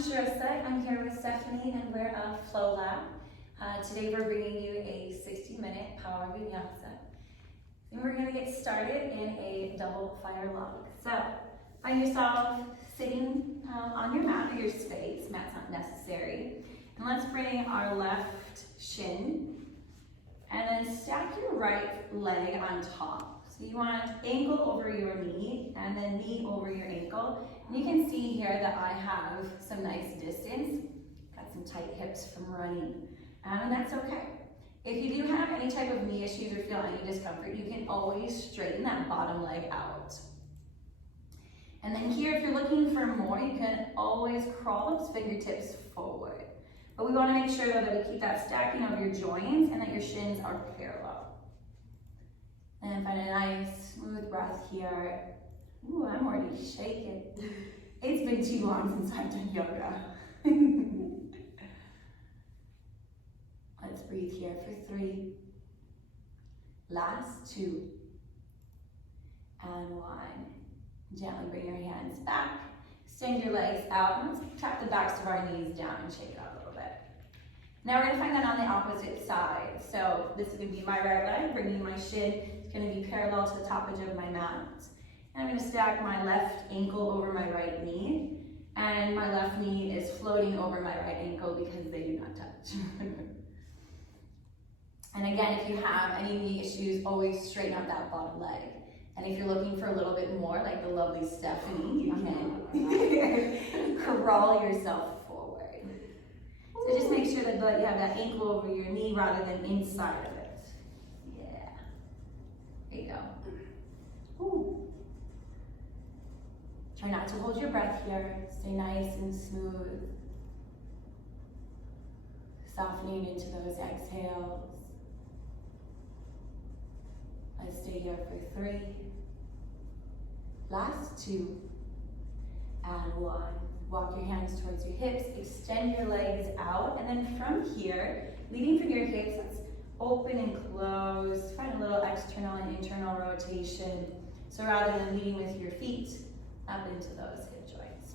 Charissa. I'm here with Stephanie and we're at Flow Lab. Today we're bringing you a 60-minute Power Vinyasa. And we're going to get started in a double fire log. So find yourself sitting on your mat or your space. Mat's not necessary. And let's bring our left shin and then stack your right leg on top. So you want ankle over your knee and then knee over your ankle. And you can see here that I have some nice distance. Got some tight hips from running, and that's okay. If you do have any type of knee issues or feel any discomfort, you can always straighten that bottom leg out. And then here, if you're looking for more, you can always crawl those fingertips forward. But we want to make sure that we keep that stacking of your joints and that your shins are parallel. And find a nice smooth breath here. Ooh, I'm already shaking. It's been too long since I've done yoga. Let's breathe here for 3. Last 2. And 1. Gently bring your hands back. Extend your legs out. And let's tap the backs of our knees down and shake it out a little bit. Now we're going to find that on the opposite side. So this is going to be my right leg, bringing my shin. It's going to be parallel to the top edge of my mat. And I'm going to stack my left ankle over my right knee. And my left knee is floating over my right ankle because they do not touch. And again, if you have any knee issues, always straighten out that bottom leg. And if you're looking for a little bit more, like the lovely Stephanie, you can crawl yourself forward. So just make sure that you have that ankle over your knee rather than inside of it. Yeah. There you go. Ooh. Try not to hold your breath here. Stay nice and smooth. Softening into those exhales. Let's stay here for 3. Last 2. And 1. Walk your hands towards your hips, extend your legs out, and then from here, leading from your hips, let's open and close. Find a little external and internal rotation. So rather than leading with your feet, up into those hip joints.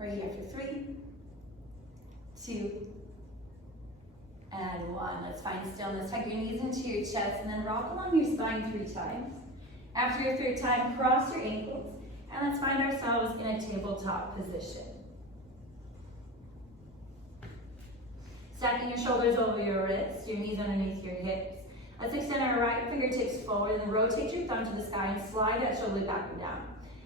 We're here for 3, 2, and 1. Let's find stillness. Tuck your knees into your chest and then rock along your spine 3 times. After your 3rd time, cross your ankles and let's find ourselves in a tabletop position. Stacking your shoulders over your wrists, your knees underneath your hips. Let's extend our right fingertips forward and rotate your thumb to the sky and slide that shoulder back and down.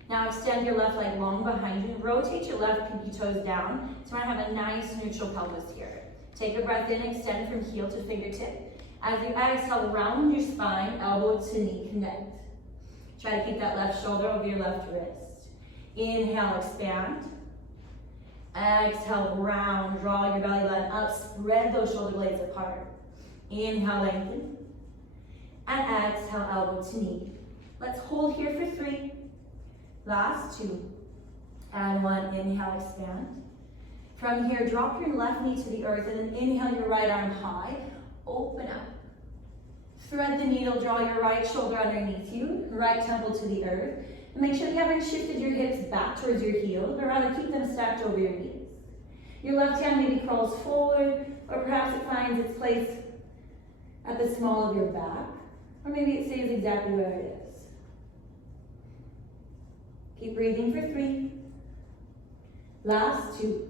Now extend your left leg long behind you. Rotate your left pinky toes down. So I have a nice neutral pelvis here. Take a breath in, extend from heel to fingertip. As you exhale, round your spine, elbow to knee connect. Try to keep that left shoulder over your left wrist. Inhale, expand. Exhale, round, draw your belly button up, spread those shoulder blades apart. Inhale, lengthen. And exhale, elbow to knee. Let's hold here for 3. Last 2. And 1, inhale, expand. From here, drop your left knee to the earth and then inhale your right arm high. Open up. Thread the needle, draw your right shoulder underneath you, right temple to the earth. And make sure you haven't shifted your hips back towards your heels, but rather keep them stacked over your knees. Your left hand maybe crawls forward, or perhaps it finds its place at the small of your back, or maybe it stays exactly where it is. Keep breathing for 3. Last 2.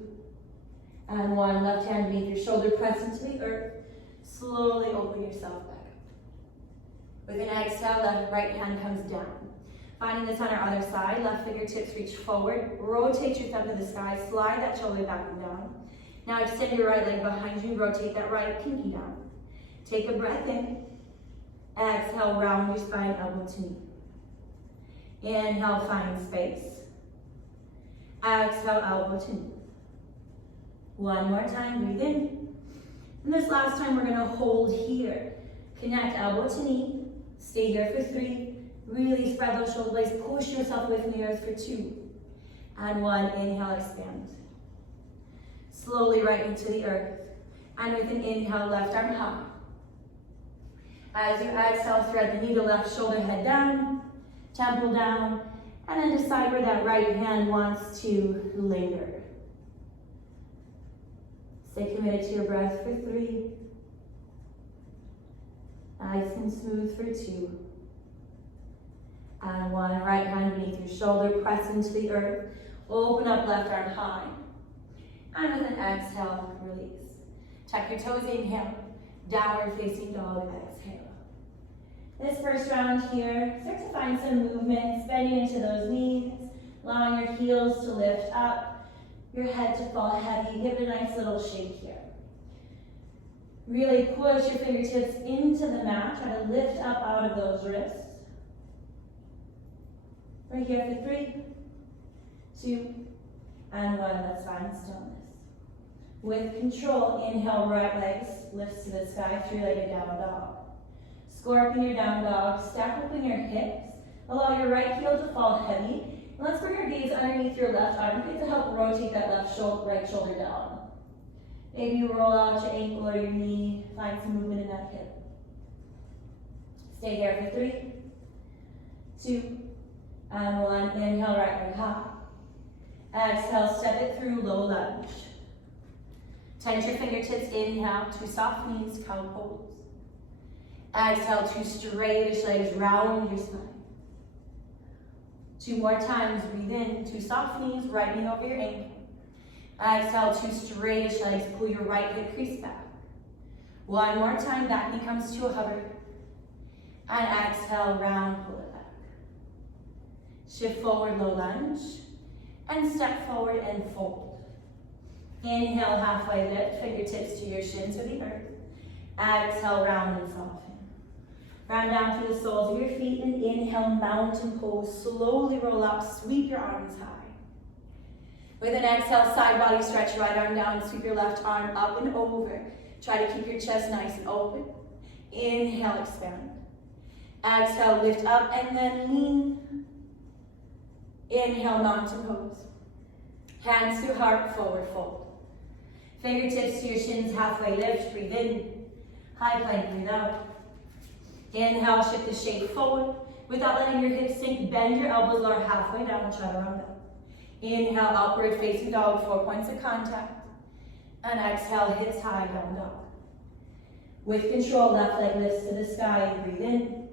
And 1, left hand beneath your shoulder, press into the earth. Slowly open yourself back up. With an exhale, left right hand comes down. Finding this on our other side, left fingertips reach forward. Rotate your thumb to the sky, slide that shoulder back and down. Now extend your right leg behind you, rotate that right pinky down. Take a breath in. Exhale, round your spine, elbow to knee. Inhale, find space. Exhale, elbow to knee. 1 more time, breathe in. And this last time we're gonna hold here. Connect elbow to knee. Stay here for 3. Really spread those shoulder blades. Push yourself away from the earth for 2. And 1, inhale, expand. Slowly right into the earth. And with an inhale, left arm high. As you exhale, thread the needle, left shoulder head down, temple down, And then decide where that right hand wants to linger. Stay committed to your breath for 3. Nice and smooth for 2. And 1. Right hand beneath your shoulder, press into the earth. Open up left arm high. And with an exhale, release. Tuck your toes, inhale. Downward facing dog, exhale. This first round here, start to find some movement, bending into those knees, allowing your heels to lift up, your head to fall heavy. Give it a nice little shake here. Really push your fingertips into the mat. Try to lift up out of those wrists. We're here for 3, 2, and 1. Let's find stillness. With control, inhale, right leg lifts to the sky, 3-legged down dog. Scorpion your down dog, stack open your hips. Allow your right heel to fall heavy. And let's bring our gaze underneath your left armpit to help rotate that right shoulder down. Maybe you roll out your ankle or your knee, find some movement in that hip. Stay here for 3, 2, and 1. Inhale, right leg high. Exhale, step it through, low lunge. Tense your fingertips, inhale, 2 soft knees, cow pose. Exhale, 2 straightish legs, round your spine. 2 more times, breathe in, 2 soft knees, right knee over your ankle. Exhale, 2 straightish legs, pull your right hip crease back. 1 more time, back knee comes to a hover. And exhale, round, pull it back. Shift forward, low lunge. And step forward and fold. Inhale, halfway lift, fingertips to your shins or the earth. Exhale, round and soften. Round down through the soles of your feet and inhale, mountain pose. Slowly roll up, sweep your arms high. With an exhale, side body stretch, right arm down, sweep your left arm up and over. Try to keep your chest nice and open. Inhale, expand. Exhale, lift up and then lean. Inhale, mountain pose. Hands to heart, forward fold. Fingertips to your shins, halfway lift, breathe in. High plank, breathe out. Inhale, shift the shape forward. Without letting your hips sink, bend your elbows lower halfway down, chaturanga. Inhale, upward facing dog, 4 points of contact. And exhale, hips high, down dog. With control, left leg lifts to the sky and breathe in.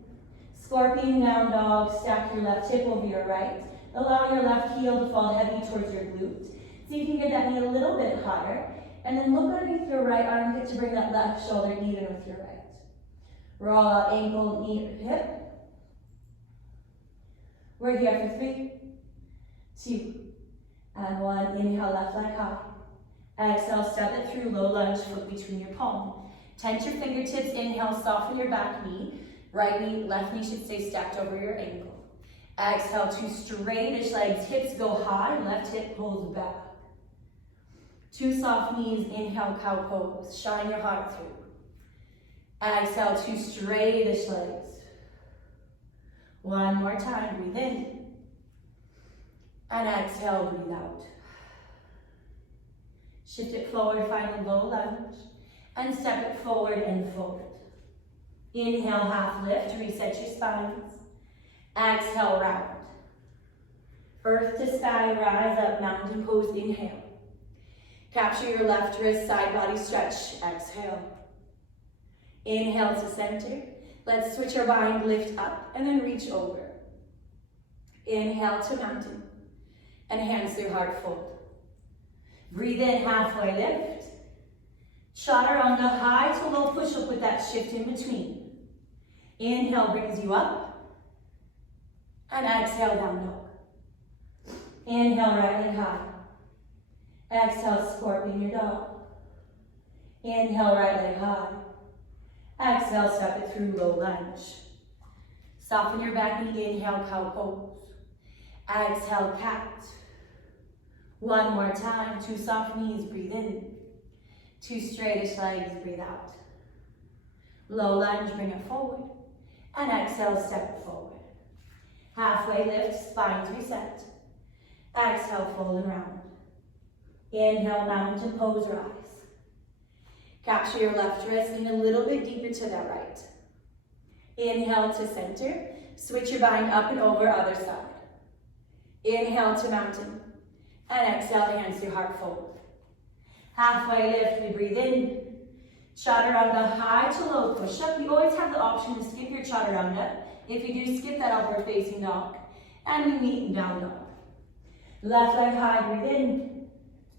Scorpion down dog, stack your left hip over your right. Allow your left heel to fall heavy towards your glutes. See if you can get that knee a little bit higher. And then look underneath your right armpit to bring that left shoulder even with your right. Roll out ankle, knee, or hip. We're here for 3, 2, and 1. Inhale, left leg high. Exhale, step it through, low lunge, foot between your palm. Tense your fingertips, inhale, soften your back knee. Right knee, left knee should stay stacked over your ankle. Exhale, 2 straightish legs, hips go high, left hip pulls back. 2 soft knees, inhale, cow pose, shine your heart through. Exhale, 2 straightish legs. 1 more time, breathe in. And exhale, breathe out. Shift it forward, find a low lunge. And step it forward and forward. Inhale, half lift, reset your spines. Exhale, round. Earth to sky, rise up, mountain pose, inhale. Capture your left wrist, side body stretch, exhale. Inhale to center. Let's switch our bind, lift up, and then reach over. Inhale to mountain. And hands through heart fold. Breathe in, halfway lift. Chaturanga, high to low push-up with that shift in between. Inhale brings you up. And exhale, down dog. Inhale, right leg high. Exhale, scorpion your dog. Inhale, right leg high. Exhale, step it through, low lunge. Soften your back knee, inhale, cow pose. Exhale, cat. 1 more time, 2 soft knees, breathe in. 2 straightish legs, breathe out. Low lunge, bring it forward. And exhale, step it forward. Halfway lift, spines reset. Exhale, fold around. Inhale, mountain pose, rise. Capture your left wrist, lean a little bit deeper to that right. Inhale to center. Switch your bind up and over, other side. Inhale to mountain. And exhale, hands to heart fold. Halfway lift, we breathe in. Chaturanga, high to low push-up. You always have the option to skip your chaturanga. If you do, skip that upward facing dog. And we meet in down dog. Left leg high, breathe in.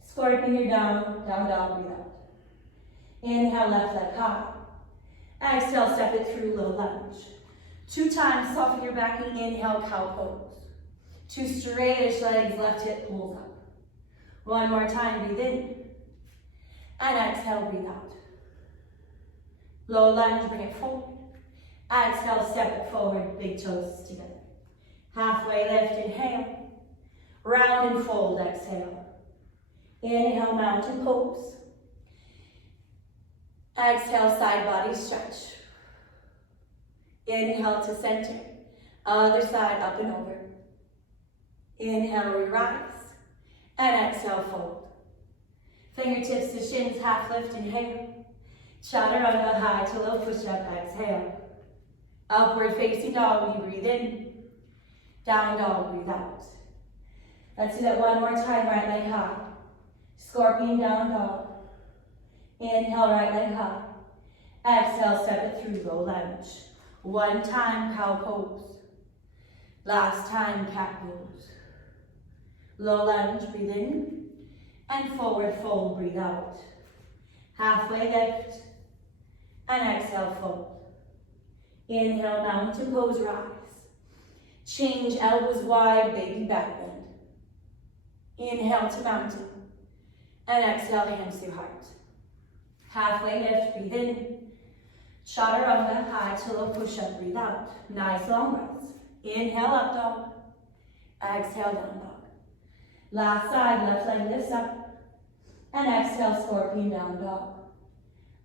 Scorpion, you're down, down dog, breathe out. Inhale, left leg high. Exhale, step it through, low lunge. 2 times, soften your back knee, inhale, cow pose. 2 straightish legs, left hip pulls up. 1 more time, breathe in. And exhale, breathe out. Low lunge, bring it forward. Exhale, step it forward, big toes together. Halfway lift, inhale. Round and fold, exhale. Inhale, mountain pose. Exhale, side body stretch. Inhale to center. Other side, up and over. Inhale, we rise. And exhale, fold. Fingertips to shins, half lift, inhale. Chaturanga, high to low push-up, exhale. Upward facing dog, we breathe in. Down dog, breathe out. Let's do that 1 more time, right leg high. Scorpion, down dog. Inhale, right leg high. Exhale, step it through, low lunge. 1 time, cow pose. Last time, cat pose. Low lunge, breathe in. And forward fold, breathe out. Halfway lift. And exhale, fold. Inhale, mountain pose, rise. Change, elbows wide, baby back bend. Inhale to mountain. And exhale, hands to heart. Halfway lift, breathe in. Chaturanga, high to low push-up, breathe out. Nice long breaths. Inhale, up dog. Exhale, down dog. Last side, left leg lifts up. And exhale, scorpion, down dog.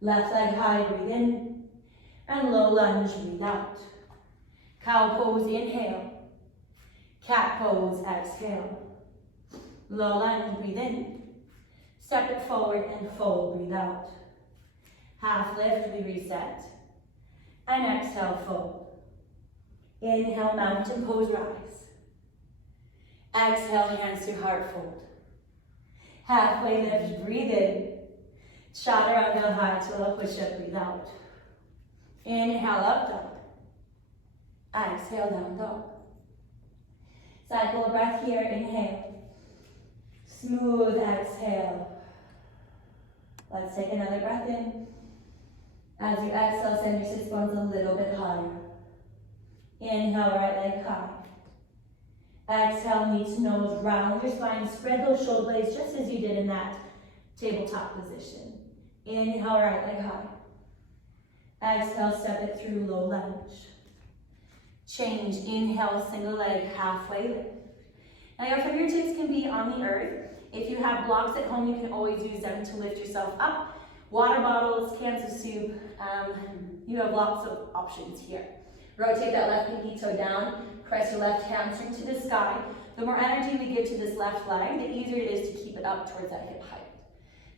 Left leg high, breathe in. And low lunge, breathe out. Cow pose, inhale. Cat pose, exhale. Low lunge, breathe in. Step it forward and fold, breathe out. Half lift, we reset. And exhale, fold. Inhale, mountain pose, rise. Exhale, hands to heart fold. Halfway lift, breathe in. Chaturanga, high to low push-up, breathe out. Inhale, up dog. Exhale, down dog. Cycle breath here, inhale. Smooth exhale. Let's take another breath in. As you exhale, send your sits bones a little bit higher. Inhale, right leg high. Exhale, knee to nose, round your spine, spread those shoulder blades just as you did in that tabletop position. Inhale, right leg high. Exhale, step it through, low lunge. Change, inhale, single leg, halfway lift. Now your fingertips can be on the earth. If you have blocks at home, you can always use them to lift yourself up. Water bottles, cans of soup, you have lots of options here. Rotate that left pinky toe down, press your left hamstring to the sky. The more energy we give to this left leg, the easier it is to keep it up towards that hip height.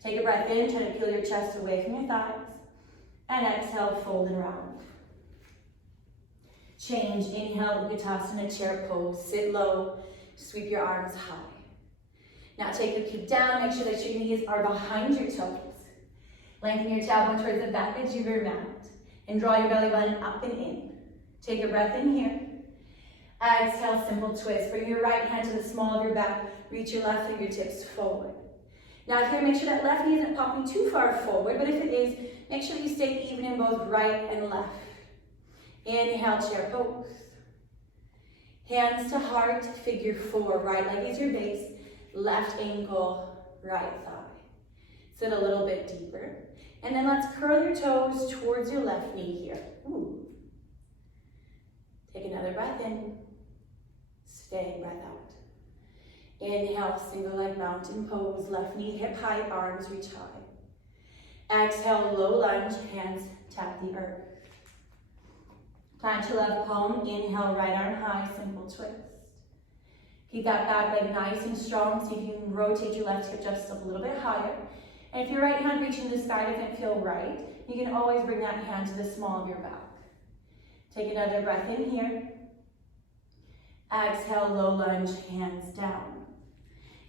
Take a breath in, try to peel your chest away from your thighs. And exhale, fold and round. Change, inhale, Utkatasana, chair pose, sit low, sweep your arms high. Now take your feet down, make sure that your knees are behind your toes. Lengthen your tailbone towards the back edge of your mat. And draw your belly button up and in. Take a breath in here. Exhale, simple twist. Bring your right hand to the small of your back. Reach your left fingertips forward. Now here, make sure that left knee isn't popping too far forward, but if it is, make sure you stay even in both right and left. Inhale, chair pose. Hands to heart, figure 4. Right leg is your base, left ankle, right thigh. Sit a little bit deeper. And then let's curl your toes towards your left knee here. Ooh. Take another breath in. Stay, breath out. Inhale, single leg mountain pose, left knee hip height, arms reach high. Exhale, low lunge, hands tap the earth. Plant your left palm, inhale, right arm high, simple twist. Keep that back leg nice and strong, so you can rotate your left hip just up a little bit higher. And if your right hand reaching the sky doesn't feel right, you can always bring that hand to the small of your back. Take another breath in here. Exhale, low lunge, hands down.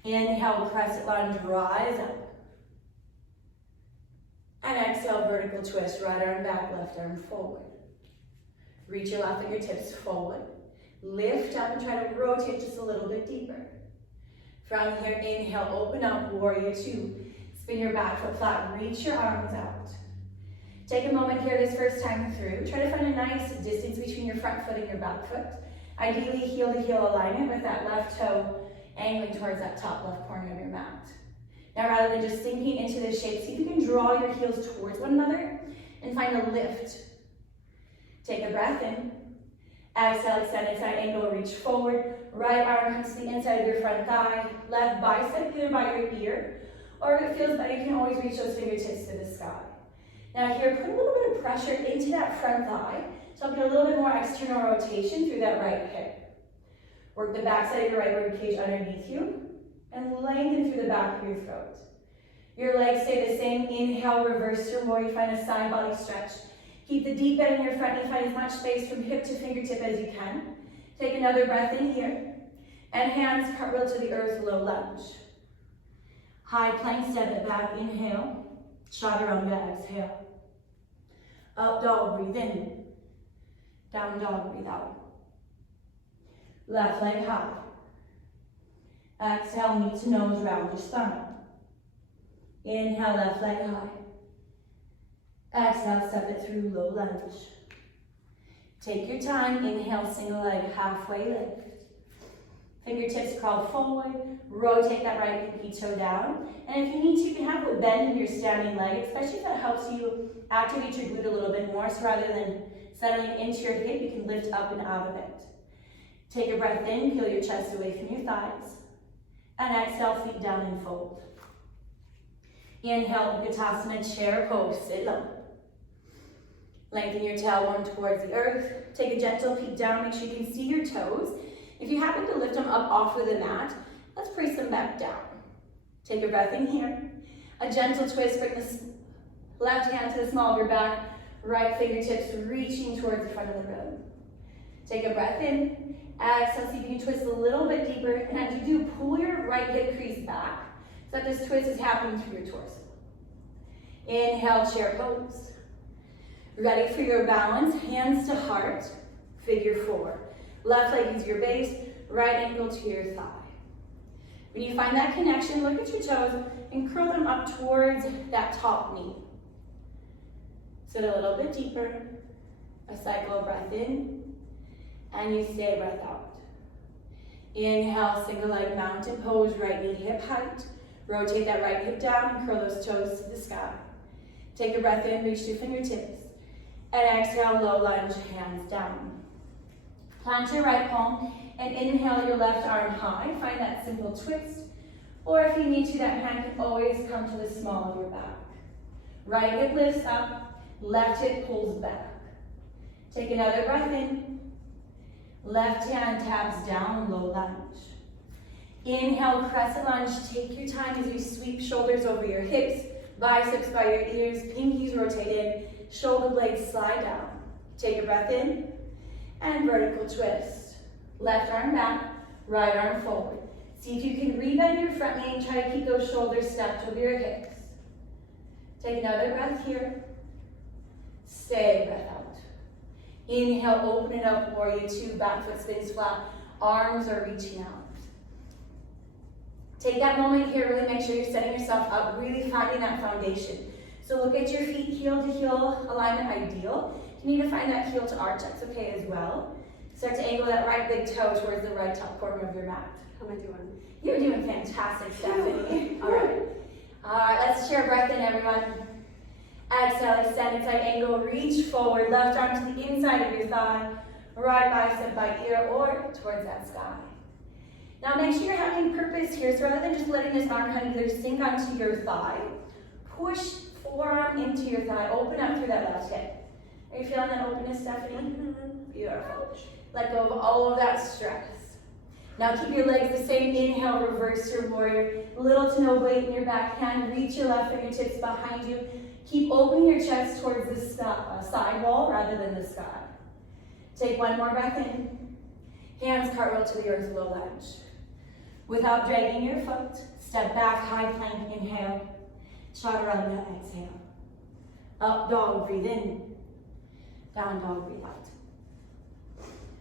Inhale, crescent lunge, rise up. And exhale, vertical twist, right arm back, left arm forward. Reach your left fingertips forward. Lift up and try to rotate just a little bit deeper. From here, inhale, open up, warrior two. Spin your back foot flat, reach your arms out. Take a moment here this first time through. Try to find a nice distance between your front foot and your back foot. Ideally, heel to heel alignment with that left toe angling towards that top left corner of your mat. Now, rather than just sinking into this shape, see if you can draw your heels towards one another and find a lift. Take a breath in. Exhale, extended side angle, reach forward. Right arm comes to the inside of your front thigh. Left bicep either by your ear, or if it feels better, you can always reach those fingertips to the sky. Now here, put a little bit of pressure into that front thigh, so get a little bit more external rotation through that right hip. Work the back side of your right rib cage underneath you, and lengthen through the back of your throat. Your legs stay the same. Inhale, reverse your warrior. Find a side body stretch. Keep the deep bend in your front knee. Find as much space from hip to fingertip as you can. Take another breath in here. And hands cartwheel to the earth, low lunge. High plank, step it back, inhale. Chaturanga, exhale. Up dog, breathe in. Down dog, breathe out. Left leg high. Exhale, knee to nose, round your stomach. Inhale, left leg high. Exhale, step it through, low lunge. Take your time, inhale, single leg, halfway lift. Fingertips crawl forward, rotate that right pinky toe down. And if you need to, you can have a bend in your standing leg, especially if that helps you activate your glute a little bit more. So rather than settling into your hip, you can lift up and out of it. Take a breath in, peel your chest away from your thighs. And exhale, feet down and fold. Inhale, Utkatasana, chair pose, sit low. Lengthen your tailbone towards the earth. Take a gentle peek down, make sure you can see your toes. If you happen to lift them up off of the mat, let's press them back down. Take a breath in here. A gentle twist, bring the left hand to the small of your back, right fingertips reaching towards the front of the rib. Take a breath in. Exhale, see if you can twist a little bit deeper. And as you do, pull your right hip crease back so that this twist is happening through your torso. Inhale, chair pose. Ready for your balance, hands to heart, figure four. Left leg is your base, right ankle to your thigh. When you find that connection, look at your toes and curl them up towards that top knee. Sit a little bit deeper, a cycle of breath in, and you stay breath out. Inhale, single leg mountain pose, right knee hip height. Rotate that right hip down and curl those toes to the sky. Take a breath in, reach to fingertips. And exhale, low lunge, hands down. Plant your right palm and inhale your left arm high. Find that simple twist. Or if you need to, that hand can always come to the small of your back. Right hip lifts up, left hip pulls back. Take another breath in. Left hand taps down, low lunge. Inhale, crescent lunge. Take your time as you sweep shoulders over your hips, biceps by your ears, pinkies rotate in, shoulder blades slide down. Take a breath in. And vertical twist. Left arm back, right arm forward. See if you can rebend your front knee and try to keep those shoulders stacked over your hips. Take another breath here. Stay, breath out. Inhale, open it up, warrior two, back foot spins flat, arms are reaching out. Take that moment here, really make sure you're setting yourself up, really finding that foundation. So look at your feet, heel to heel alignment ideal. You need to find that heel to arch, that's okay as well. Start to angle that right big toe towards the right top corner of your mat. How am I doing? You're doing fantastic, Stephanie. All right, let's share breath in, everyone. Exhale, extended side angle, reach forward, left arm to the inside of your thigh, right bicep by ear or towards that sky. Now make sure you're having purpose here, so rather than just letting this arm kind of either sink onto your thigh, push forearm into your thigh, open up through that left hip. Are you feeling that openness, Stephanie? Mm-hmm. Beautiful. Let go of all of that stress. Now keep your legs the same. Inhale, reverse your warrior. Little to no weight in your back hand. Reach your left fingertips behind you. Keep opening your chest towards the side wall rather than the sky. Take one more breath in. Hands cartwheel to the earth, low lunge. Without dragging your foot, step back, high plank, inhale. Chaturanga, exhale. Up dog, breathe in. Down dog, breathe out.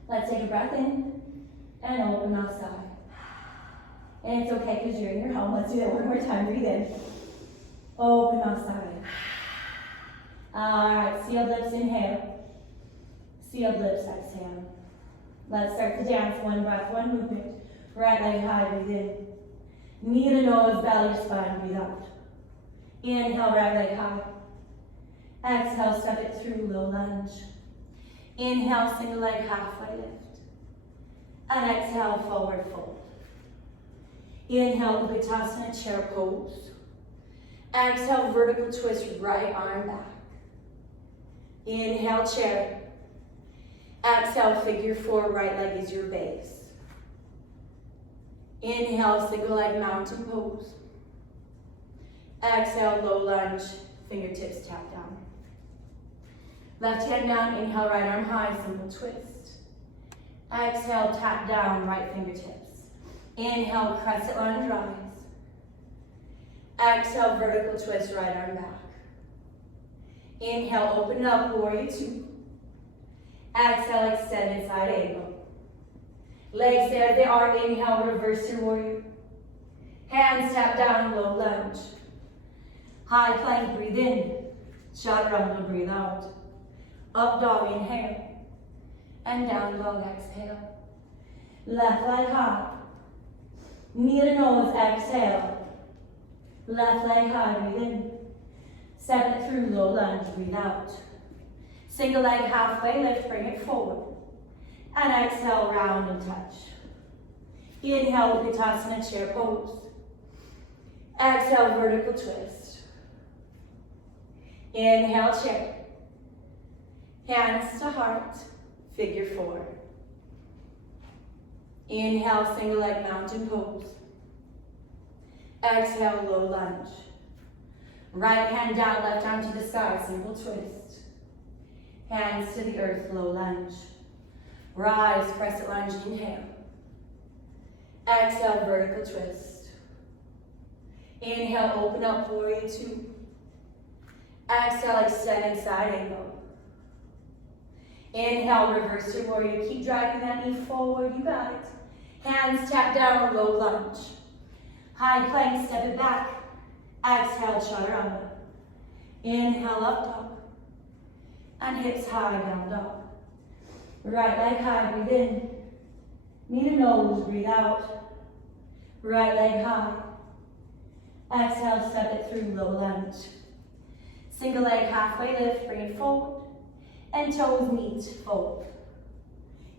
Let's take a breath in and open outside. And it's okay because you're in your home. Let's do that one more time. Breathe in. Open outside. All right, sealed lips, inhale. Sealed lips, exhale. Let's start to dance. One breath, one movement. Right leg high, breathe in. Knee to nose, belly to spine, breathe out. Inhale, right leg high. Exhale, step it through, low lunge. Inhale, single leg halfway lift. And exhale, forward fold. Inhale, Utkatasana, chair pose. Exhale, vertical twist, right arm back. Inhale, chair. Exhale, figure four, right leg is your base. Inhale, single leg mountain pose. Exhale, low lunge, fingertips tap down. Left hand down, inhale, right arm high, simple twist. Exhale, tap down, right fingertips. Inhale, crescent lunge, rise. Exhale, vertical twist, right arm back. Inhale, open it up, warrior two. Exhale, extended side angle. Legs there, they are. Inhale, reverse your warrior. Hands tap down, low lunge. High plank, breathe in. Chaturanga, breathe out. Up dog, inhale. And down dog, exhale. Left leg high. Knee to nose, exhale. Left leg high, breathe in. Step it through, low lunge, breathe out. Single leg halfway lift, bring it forward. And exhale, round and touch. Inhale, Utkatasana, chair pose. Exhale, vertical twist. Inhale, chair. Hands to heart, figure four. Inhale, single leg mountain pose. Exhale, low lunge. Right hand down, left arm to the sky, simple twist. Hands to the earth, low lunge. Rise, crescent lunge, inhale. Exhale, vertical twist. Inhale, open up, warrior two. Exhale, extended side angle. Inhale, reverse your warrior. Keep dragging that knee forward, you got it. Hands tap down, low lunge. High plank, step it back. Exhale, chaturanga. Inhale, up dog. And hips high, down dog. Right leg high, breathe in. Knee to nose, breathe out. Right leg high. Exhale, step it through, low lunge. Single leg halfway lift, bring it forward. And toes meet, fold.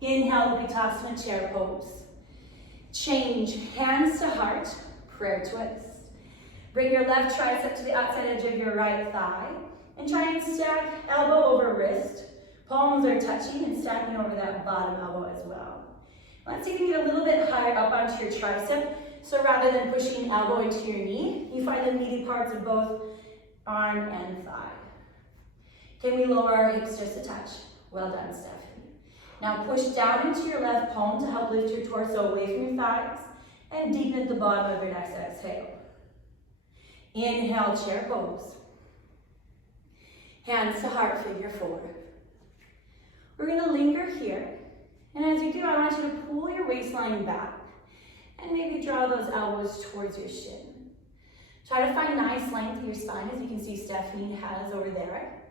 Inhale, Utkatasana, chair pose. Change, hands to heart, prayer twist. Bring your left tricep to the outside edge of your right thigh. And try and stack elbow over wrist. Palms are touching and stacking over that bottom elbow as well. Let's see if you can get a little bit higher up onto your tricep. So rather than pushing elbow into your knee, you find the meaty parts of both arm and thigh. Can we lower our hips just a touch? Well done, Stephanie. Now push down into your left palm to help lift your torso away from your thighs and deepen at the bottom of your next exhale. Inhale, chair pose. Hands to heart, figure four. We're going to linger here. And as you do, I want you to pull your waistline back and maybe draw those elbows towards your shin. Try to find nice length of your spine, as you can see Stephanie has over there.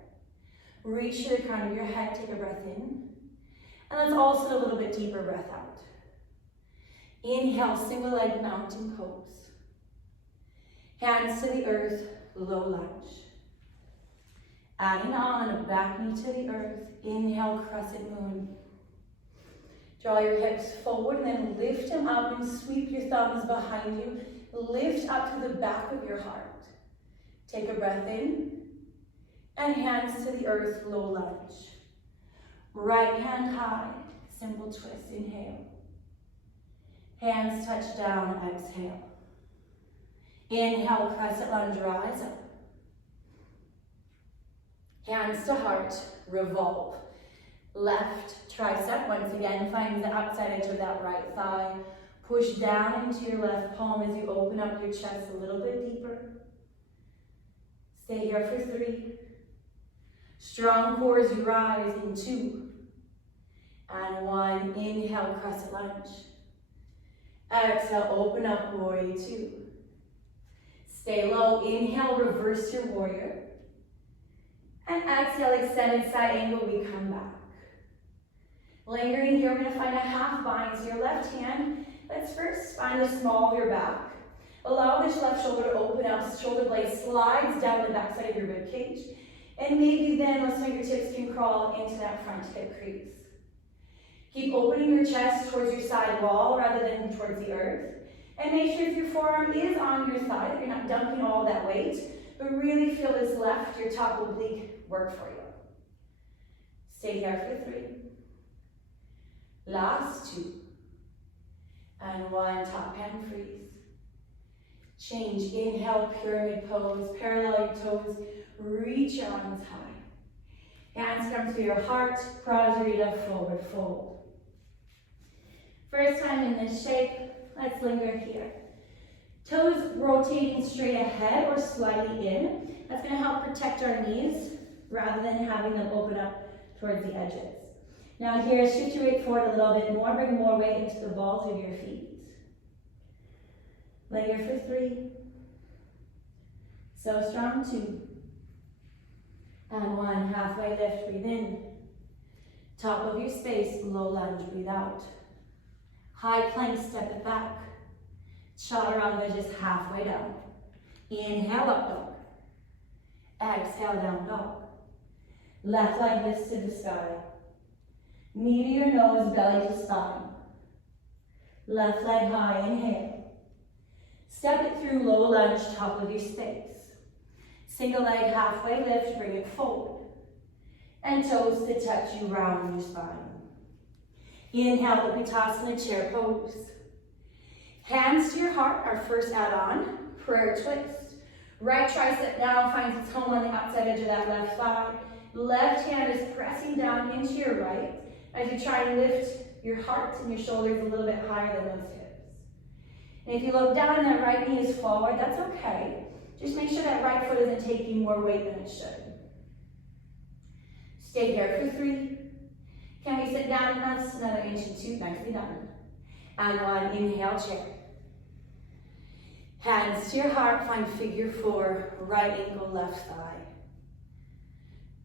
Reach to the crown of your head, take a breath in. And let's all sit a little bit deeper, breath out. Inhale, single leg mountain pose. Hands to the earth, low lunge. Adding on, a back knee to the earth. Inhale, crescent moon. Draw your hips forward and then lift them up and sweep your thumbs behind you. Lift up to the back of your heart. Take a breath in. And hands to the earth, low lunge. Right hand high, simple twist, inhale. Hands touch down, exhale. Inhale, crescent lunge, rise up. Hands to heart, revolve. Left tricep, once again, find the outside edge of that right thigh. Push down into your left palm as you open up your chest a little bit deeper. Stay here for 3. Strong core as you rise in 2. And 1, inhale, crescent lunge. Exhale, open up, warrior 2. Stay low, inhale, reverse your warrior. And exhale, extended side angle, we come back. Lingering here, we're gonna find a half bind. So your left hand, let's first find the small of your back. Allow this left shoulder to open up, shoulder blade slides down the backside of your rib cage. And maybe then those fingertips can crawl into that front hip crease. Keep opening your chest towards your side wall rather than towards the earth. And make sure if your forearm is on your thigh, that you're not dumping all that weight, but really feel this left, your top oblique, work for you. Stay here for 3. Last 2. And 1, top hand freeze. Change, inhale, pyramid pose, parallel your toes, reach your arms high. Hands come to your heart, Prajurita, forward fold. First time in this shape, let's linger here. Toes rotating straight ahead or slightly in. That's gonna help protect our knees rather than having them open up towards the edges. Now here, shift your weight forward a little bit more, bring more weight into the balls of your feet. Linger for 3. So strong, 2. And 1, halfway lift, breathe in. Top of your space, low lunge, breathe out. High plank, step it back. Chaturanga, just halfway down. Inhale, up dog. Exhale, down dog. Left leg lifts to the sky. Knee to your nose, belly to spine. Left leg high, inhale. Step it through, low lunge, top of your space. Single leg halfway lift, bring it forward. And toes to touch, you round your spine. Inhale, Utkatasana, chair pose. Hands to your heart, our first add-on, prayer twist. Right tricep now finds its home on the outside edge of that left thigh. Left hand is pressing down into your right as you try and lift your heart and your shoulders a little bit higher than those hips. And if you look down and that right knee is forward, that's okay. Just make sure that right foot isn't taking more weight than it should. Stay here for 3. Can we sit down? That's another inch and 2, nicely done. And 1, inhale, chair. Hands to your heart, find figure 4, right ankle, left thigh.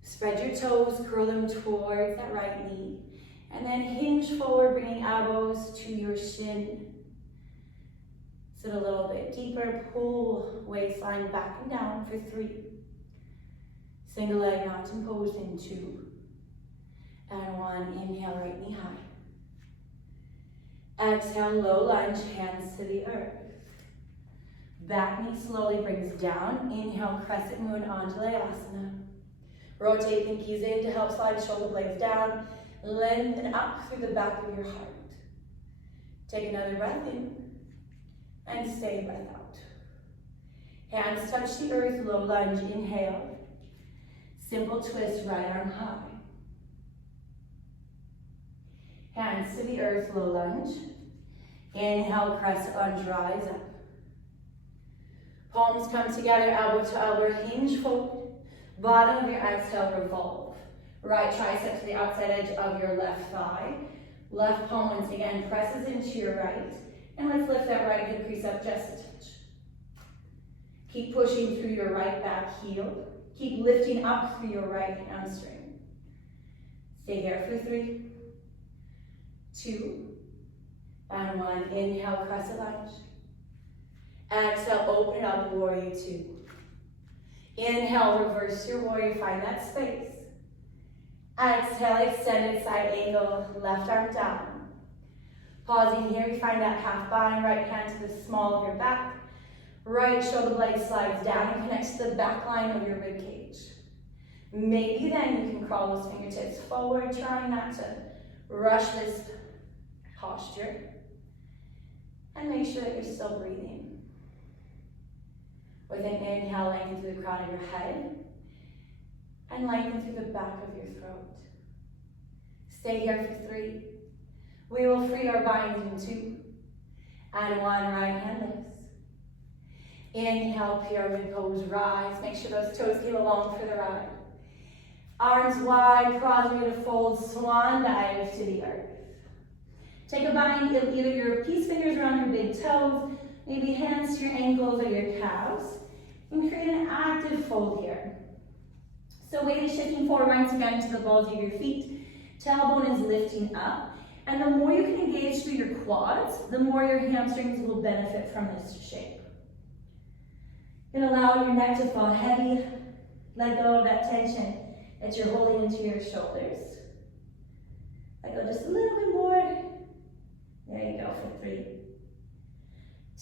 Spread your toes, curl them towards that right knee. And then hinge forward, bringing elbows to your shin. Sit a little bit deeper, pull waistline back and down for 3. Single leg mountain pose in 2. And 1, inhale, right knee high. Exhale, low lunge, hands to the earth. Back knee slowly brings down. Inhale, crescent moon, Anjalayasana. Rotate pinkies in to help slide shoulder blades down. Lengthen up through the back of your heart. Take another breath in. And stay breath out. Hands touch the earth, low lunge, inhale. Simple twist, right arm high. Hands to the earth, low lunge. Inhale, crescent lunge, rise up. Palms come together, elbow to elbow, hinge forward. Bottom of your exhale, revolve. Right tricep to the outside edge of your left thigh. Left palm once again presses into your right. And let's lift that right hip crease up just a touch. Keep pushing through your right back heel. Keep lifting up through your right hamstring. Stay here for 3, 2, and 1. Inhale, crescent lunge. Exhale, open up, warrior 2. Inhale, reverse your warrior, find that space. Exhale, extended side angle, left arm down. Pausing here, we find that half bind, right hand to the small of your back. Right shoulder blade slides down and connects to the back line of your rib cage. Maybe then you can crawl those fingertips forward, trying not to rush this posture. And make sure that you're still breathing. With an inhale, lengthen through the crown of your head. And lengthen through the back of your throat. Stay here for 3. We will free our binds in 2. And 1, right hand lifts. Inhale, pyramid pose, rise. Make sure those toes came along for the ride. Arms wide, cross, we're gonna fold, swan dive to the earth. Take a bind of either your peace fingers around your big toes, maybe hands to your ankles or your calves, and create an active fold here. So weight is shifting forward once again to the balls of your feet. Tailbone is lifting up. And the more you can engage through your quads, the more your hamstrings will benefit from this shape. And allow your neck to fall heavy. Let go of that tension that you're holding into your shoulders. Let go just a little bit more. There you go for 3,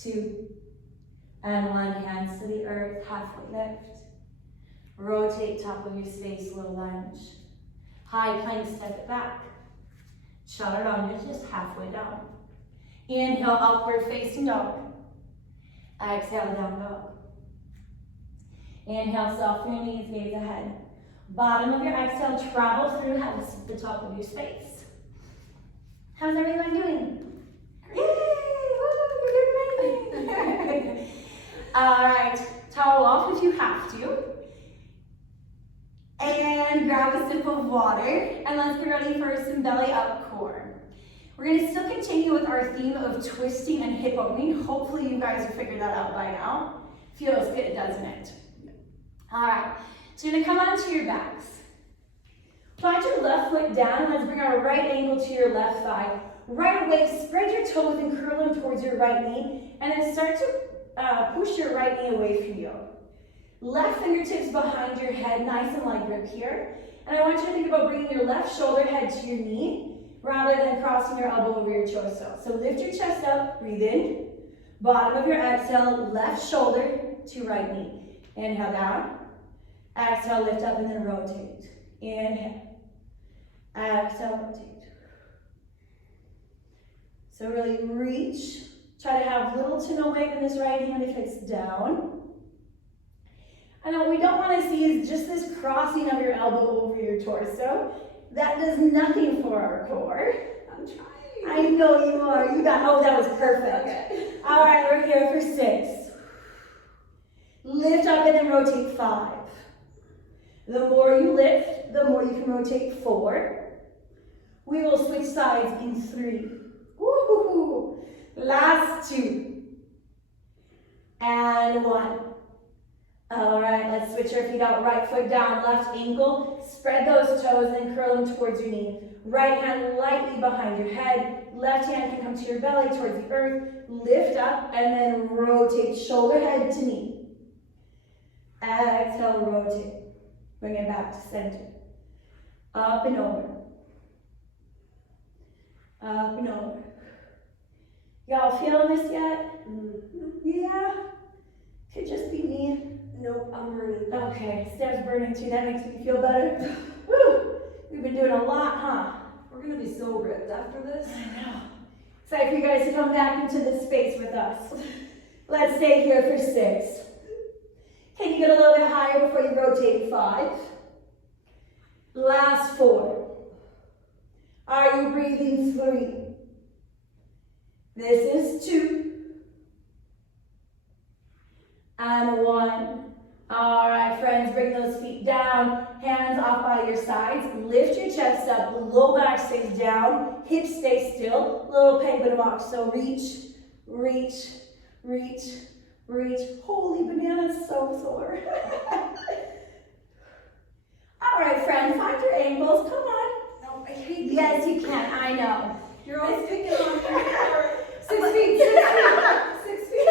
2, and 1. Hands to the earth, halfway lift. Rotate top of your space, little lunge. High plank, step it back. Chaturanga, just halfway down. Inhale, upward facing dog. Exhale, down dog. Inhale, soften your knees, gaze ahead. Bottom of your exhale, travel through the top of your space. How's everyone doing? Yay! Woo, you're doing amazing! All right, towel off if you have to. And grab a sip of water, and let's be ready for some belly up core. We're gonna still continue with our theme of twisting and hip opening. Hopefully you guys have figured that out by now. Feels good, doesn't it? All right, so you're gonna come onto your backs. Plant your left foot down, and let's bring our right ankle to your left thigh. Right away, spread your toes and curl them towards your right knee, and then start to push your right knee away from you. Left fingertips behind your head, nice and light grip here. And I want you to think about bringing your left shoulder head to your knee rather than crossing your elbow over your torso. So lift your chest up, breathe in. Bottom of your exhale, left shoulder to right knee. Inhale down. Exhale, lift up and then rotate. Inhale. Exhale, rotate. So really reach. Try to have little to no weight in this right hand if it's down. And what we don't want to see is just this crossing of your elbow over your torso. That does nothing for our core. I'm trying. I know you are. You got, oh, that was perfect. Okay. All right, we're here for 6. Lift up and then rotate 5. The more you lift, the more you can rotate 4. We will switch sides in 3. Woo-hoo-hoo. Last 2. And 1. All right, let's switch our feet out. Right foot down, left ankle. Spread those toes and curl them towards your knee. Right hand lightly behind your head. Left hand can come to your belly towards the earth. Lift up and then rotate shoulder head to knee. Exhale, rotate. Bring it back to center. Up and over. Up and over. Y'all feeling this yet? Yeah? Could just be me. Nope, I'm burning. Okay, Stef's burning too. That makes me feel better. Woo! We've been doing a lot, huh? We're gonna be so ripped after this. I know. Excited for you guys to come back into this space with us. Let's stay here for 6. Can you get a little bit higher before you rotate? 5. Last 4. Are you breathing? 3. This is 2. And 1. All right, friends, bring those feet down, hands off by your sides. Lift your chest up, low back stays down, hips stay still. Little penguin walk, so reach, reach, reach, reach. Holy bananas, so sore. All right, friends, find your ankles, come on. No, I hate these. Yes, you can, I know. You're always picking on me. 6 feet, 6 feet.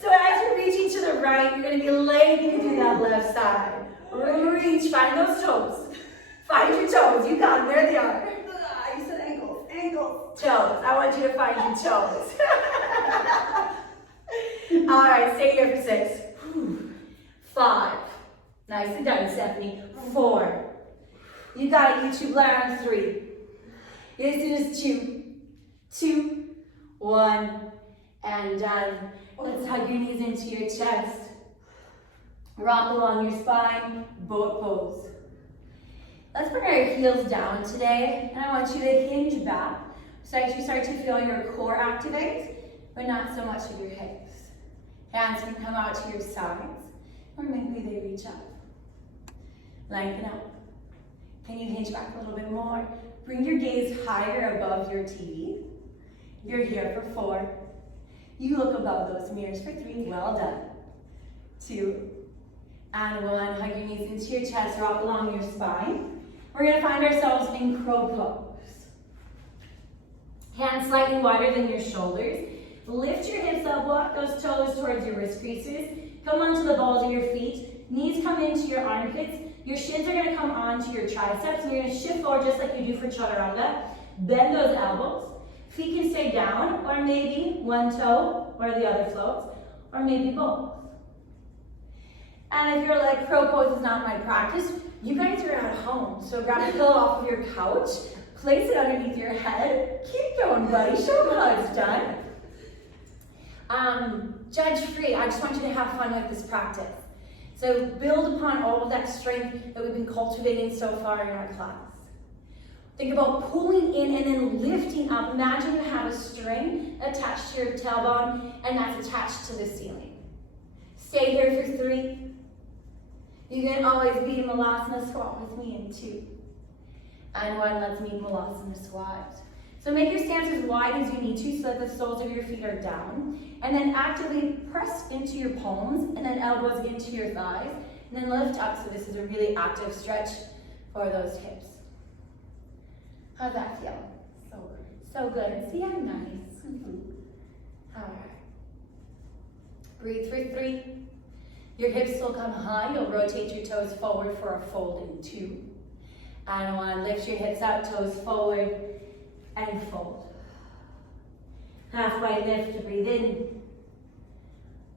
So as you're reaching to the right, you're going to be legging through that left side. Reach, find those toes. Find your toes. You got them. There they are. You said ankles. Ankles. Toes. I want you to find your toes. All right, stay here for 6. 5. Nicely done, Stephanie. 4. You got it, YouTube land. 3. This is 2. 2. 1. And done. Let's hug your knees into your chest. Rock along your spine, boat pose. Let's bring our heels down today, and I want you to hinge back so that you start to feel your core activate, but not so much of your hips. Hands can come out to your sides, or maybe they reach up. Lengthen up. Can you hinge back a little bit more? Bring your gaze higher above your TV. You're here for 4. You look above those mirrors for 3. Well done. 2 and 1. Hug your knees into your chest. Rock along your spine. We're going to find ourselves in crow pose. Hands slightly wider than your shoulders. Lift your hips up. Walk those toes towards your wrist creases. Come onto the balls of your feet. Knees come into your armpits. Your shins are going to come onto your triceps. And you're going to shift forward just like you do for chaturanga. Bend those elbows. Feet can stay down, or maybe one toe or the other floats, or maybe both. And if you're like, crow pose is not my practice, you guys are at home. So grab a pillow off of your couch, place it underneath your head. Keep going, buddy. Show them how it's done. Judge free. I just want you to have fun with this practice. So build upon all of that strength that we've been cultivating so far in our class. Think about pulling in and then lifting up. Imagine you have a string attached to your tailbone and that's attached to the ceiling. Stay here for 3. You can always be Malasana squat with me in 2. And 1, let's meet Malasana squat. So make your stance as wide as you need to so that the soles of your feet are down. And then actively press into your palms and then elbows into your thighs. And then lift up, so this is a really active stretch for those hips. How's that feel? So good. So good. See, I'm nice. All right. Breathe for 3. Your hips will come high. You'll rotate your toes forward for a fold in 2. And 1. Lift your hips out, toes forward, and fold. Halfway lift, breathe in.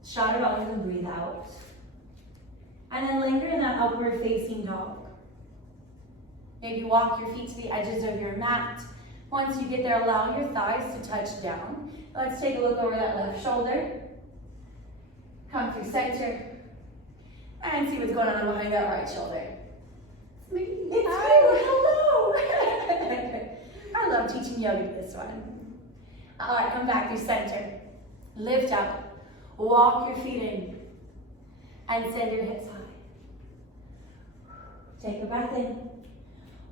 Chaturanga, and breathe out. And then linger in that upward facing dog. Maybe walk your feet to the edges of your mat. Once you get there, allow your thighs to touch down. Let's take a look over that left shoulder. Come through center. And see what's going on behind that right shoulder. It's me. It's you. Hello. I love teaching yoga this one. All right, come back through center. Lift up. Walk your feet in. And send your hips high. Take a breath in.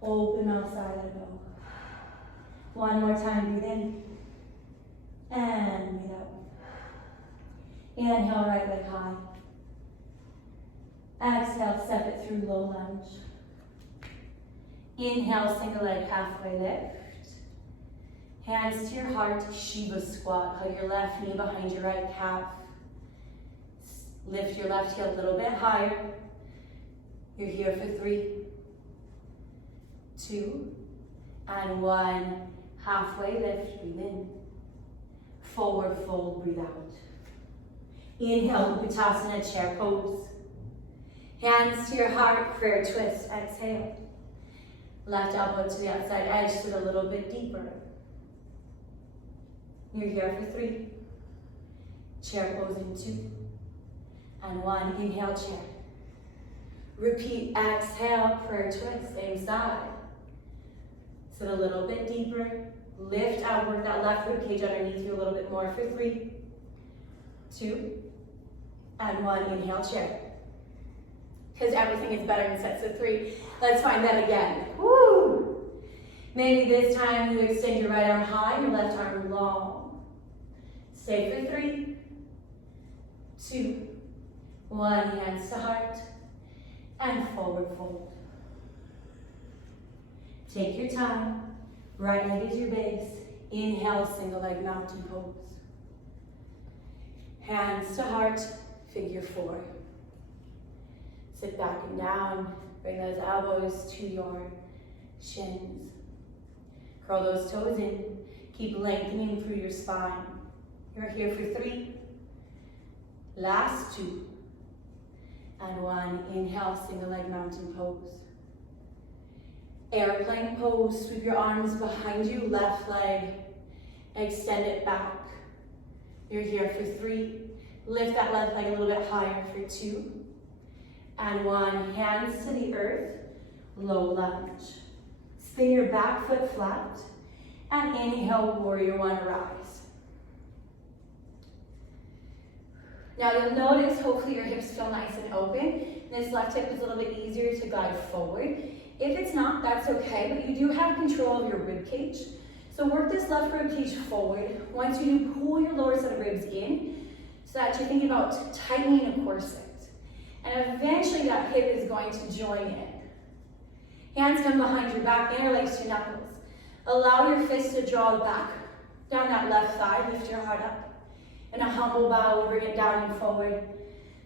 Open outside, let go. 1 more time, breathe in. And breathe out. Inhale, right leg high. Exhale, step it through low lunge. Inhale, single leg halfway lift. Hands to your heart, Shiva squat. Hug your left knee behind your right calf. Lift your left heel a little bit higher. You're here for 3, 2, and 1. Halfway lift, breathe in. Forward fold, breathe out. Inhale, Utkatasana, chair pose. Hands to your heart, prayer twist, exhale. Left elbow to the outside edge, sit a little bit deeper. You're here for 3. Chair pose in 2. And 1, inhale, chair. Repeat, exhale, prayer twist, same side. Sit a little bit deeper. Lift out, work that left rib cage underneath you a little bit more for 3, 2, and 1, inhale, chair. Because everything is better in sets of 3. Let's find that again. Woo! Maybe this time you extend your right arm high, your left arm long. Stay for 3, 2, 1, hands to heart, and forward fold. Take your time. Right leg is your base. Inhale, single leg mountain pose. Hands to heart, figure 4. Sit back and down. Bring those elbows to your shins. Curl those toes in. Keep lengthening through your spine. You're here for 3. Last 2. And 1. Inhale, single leg mountain pose. Airplane pose. Sweep your arms behind you. Left leg. Extend it back. You're here for 3. Lift that left leg a little bit higher for 2. And 1. Hands to the earth. low lunge. Spin your back foot flat, and inhale, warrior one, rise. Now you'll notice, hopefully your hips feel nice and open. This left hip is a little bit easier to guide forward. If it's not, that's okay, but you do have control of your rib cage. So work this left rib cage forward. Once you do, pull your lower set of ribs in so that you're thinking about tightening a corset. And eventually that hip is going to join in. Hands come behind your back, interlace your knuckles. Allow your fists to draw back down that left thigh, lift your heart up. In a humble bow, we bring it down and forward.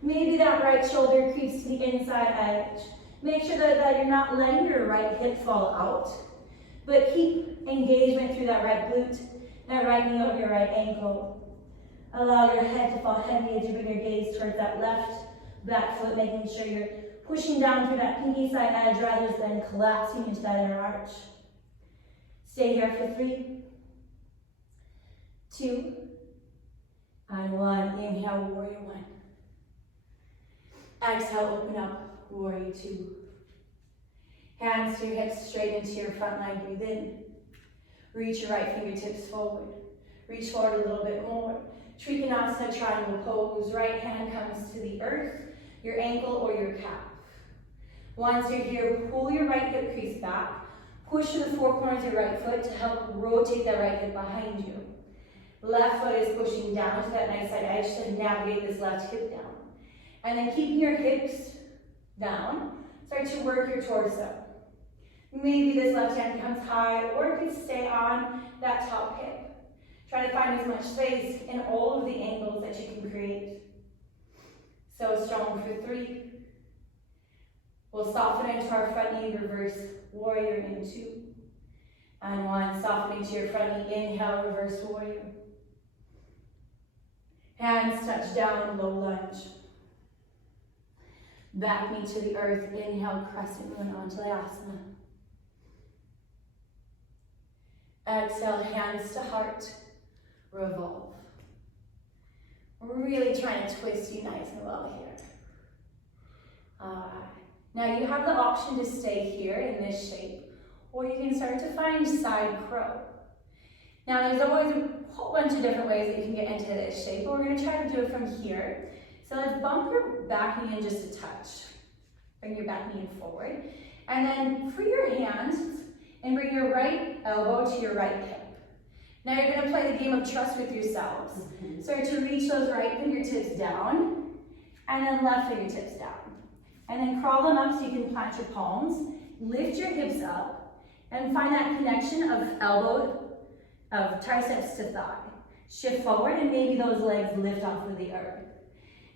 Maybe that right shoulder creeps to the inside edge. Make sure that you're not letting your right hip fall out, but keep engagement through that right glute, that right knee over your right ankle. Allow your head to fall heavy as you bring your gaze towards that left back foot, making sure you're pushing down through that pinky side edge rather than collapsing into that inner arch. Stay here for 3, 2, and 1. Inhale, warrior 1. Exhale, open up, warrior 2. Hands to your hips, straight into your front leg, breathe in. Reach your right fingertips forward. Reach forward a little bit more. Trikonasana, triangle pose. Right hand comes to the earth, your ankle or your calf. Once you're here, pull your right hip crease back. Push to the 4 corners of your right foot to help rotate that right hip behind you. Left foot is pushing down to that nice side edge to navigate this left hip down. And then keeping your hips down, start to work your torso. Maybe this left hand comes high, or it could stay on that top hip. Try to find as much space in all of the angles that you can create. So strong for 3. We'll soften into our front knee, reverse warrior in 2. And 1, softening to your front knee, inhale, reverse warrior. Hands touch down, low lunge. Back knee to the earth, inhale, crescent moon onto Asana. Exhale, hands to heart, revolve. We're really trying to twist you nice and well here. Now you have the option to stay here in this shape, or you can start to find side crow. Now there's always a whole bunch of different ways that you can get into this shape, but we're going to try to do it from here. So let's bump your back knee in just a touch. Bring your back knee forward. And then free your hands and bring your right elbow to your right hip. Now you're going to play the game of trust with yourselves. Start to reach those right fingertips down, and then left fingertips down. And then crawl them up so you can plant your palms. Lift your hips up, and find that connection of elbow, of triceps to thigh. Shift forward, and maybe those legs lift off of the earth.